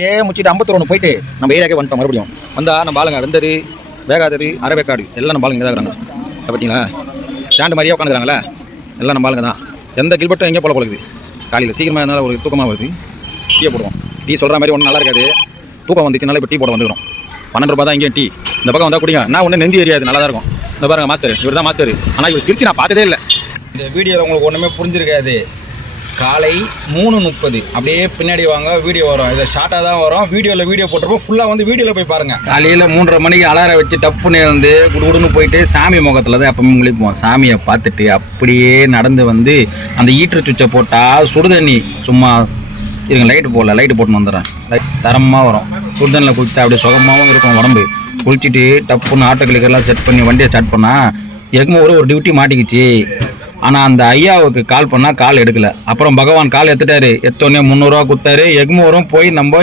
முடிச்சுட்டு 51 போயிட்டு நம்ம ஏரியாக்கே வந்துட்டோம். மறுபடியும் வந்தால் நம்ம ஆளுங்க வெந்தது வேகாதது அரை வேக்காடு எல்லாம் நம்ம ஆளுங்க தான் இருக்கிறாங்க. பார்த்தீங்களா ஸ்டாண்டு மாதிரியே உட்காந்துக்கிறாங்களே எல்லாம் நம்ம ஆளுங்க தான். எந்த கில்பட்டும் எங்கே போல போகுது. காலையில் சீக்கிரமாக இருந்தாலும் ஒரு தூக்கமாக வருது. டீயை போடுவோம். டீ சொல்கிற மாதிரி ஒன்றும் நல்லா இருக்காது. தூக்கம் வந்துச்சுனால இப்போ டீ போட வந்துடும். 12 ரூபா தான் இங்கேயும் டீ. இந்த பக்கம் வந்தால் குடிங்க. நான் ஒன்றும் நெஞ்சு ஏரியாது நல்லா தான் இருக்கும். இந்த பாருங்க மாஸ்டர் இவர் தான் மாஸ்டர். ஆனால் இவர் சிரிச்சு நான் பார்த்ததே இல்லை. இந்த வீடியோவில் உங்களுக்கு ஒன்றுமே புரிஞ்சிருக்காது. காலை 3:30 அப்படியே பின்னாடி வாங்க வீடியோ வரும். இதில் ஷார்ட்டாக தான் வரும். வீடியோ போட்டிருப்போம். ஃபுல்லாக வந்து வீடியோவில் போய் பாருங்கள். காலையில் 3:30 மணிக்கு அலாரம் வச்சு டப்புன்னு வந்து குடுகுடுன்னு போயிட்டு சாமி முகத்தில் தான் எப்பவுமே முழிப்போம். சாமியை பார்த்துட்டு அப்படியே நடந்து வந்து அந்த ஈட்டர் சுவிட்சை போட்டால் சுடுதண்ணி சும்மா இருங்க லைட்டு போட்டுன்னு வந்துடுறேன். தரமாக வரும். சுடுதண்ணில் குளிச்சா அப்படியே சுகமாகவும் இருக்கும் உடம்பு. குளிச்சுட்டு டப்புன்னு ஆட்டோ கிளிக்கெல்லாம் செட் பண்ணி வண்டியை ஸ்டார்ட் பண்ணால் எக்மோர் ஒரு டியூட்டி மாட்டிக்கிச்சு. ஆனால் அந்த ஐயாவுக்கு கால் பண்ணால் கால் எடுக்கலை. அப்புறம் பகவான் கால் எடுத்துட்டாரு. எடுத்தோடனே 300 ரூபா கொடுத்தாரு. எக்மோரும் போய் நம்ம